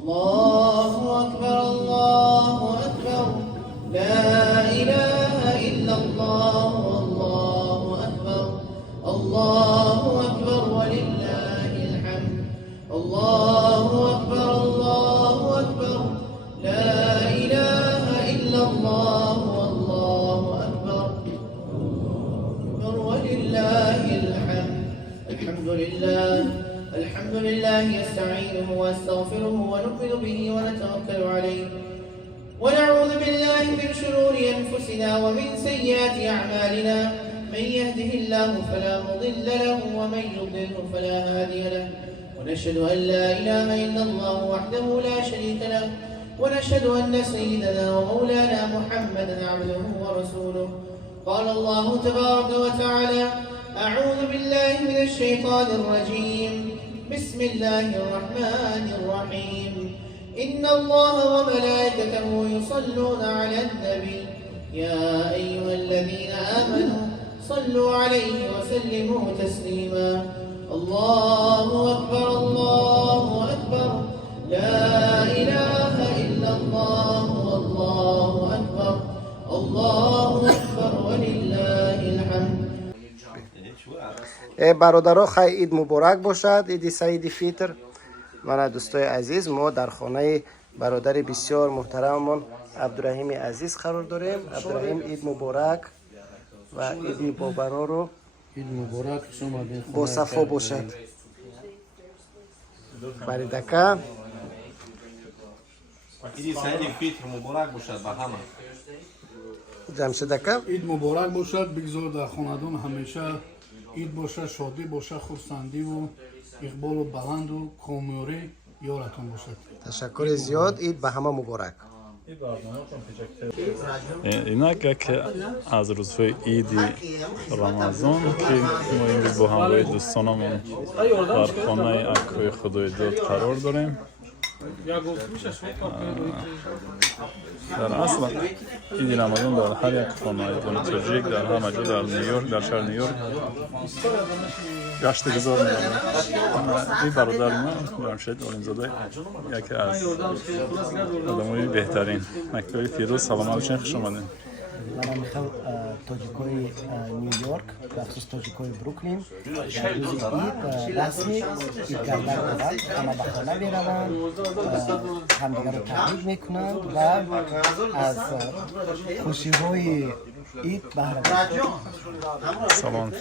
الله أكبر الله أكبر لا إله إلا الله الله أكبر الله أكبر ولله الحمد الله أكبر الله أكبر لا إله إلا الله والله أكبر ولله الحمد الحمد لله يستعينه واستغفره ونؤمن به ونتوكل عليه ونعوذ بالله من شرور أنفسنا ومن سيئات أعمالنا من يهده الله فلا مضل له ومن يضلله فلا هادي له ونشهد أن لا إله إلا الله وحده لا شريك له ونشهد أن سيدنا ومولانا محمدا عبده ورسوله قال الله تبارك وتعالى أعوذ بالله من الشيطان الرجيم بسم الله الرحمن الرحيم إن الله وملائكته يصلون على النبي يا أيها الذين آمنوا صلوا عليه وسلموا تسليما الله أكبر الله أكبر لا إله إلا الله والله أكبر الله أكبر ولله الحمد. برادرها خیلی عید مبارک باشد، عید سعید فیطر. من دوستای عزیز، ما در خانه برادر بسیار محترممون عبدالرحیم عزیز قرار داریم. عبدالرحیم عید مبارک و عید بابرا رو عید مبارک شما با صفا باشد. فریدکه عید سعید فیطر مبارک باشد به همه. جمشیدکه عید مبارک باشد. بگذار در خاندان همیشه عید باشه، شادی باشه، خرسندی و اقبال و بلند و کامیابی یارتون باشد. تشکر زیاد. عید به همه مبارک. اینک یک از روزهای عید رمضان که ما امروز با همراه دوستانمون در خانه اکای خدای داد قرار داریم. در اصل عید رمضان در هر یک خانه تاجیک در همه جا، در نیویورک، در شهر نیویورک گشت گذار می‌کنند. این برادر ما جمشید علیم‌زاده یکی از آدمای بهترین. مکتب فیروز، سلام علیکم، خوش آمدید. من میخوام تاجیکای نیویورک، بخصوص تاجیکای بروکلین در روز عید رسمی عید کردن دارند. همه به خانه میروند، همدیگر رو تبریک میکنند و از خوشی‌های عید بهره بردند. سلام.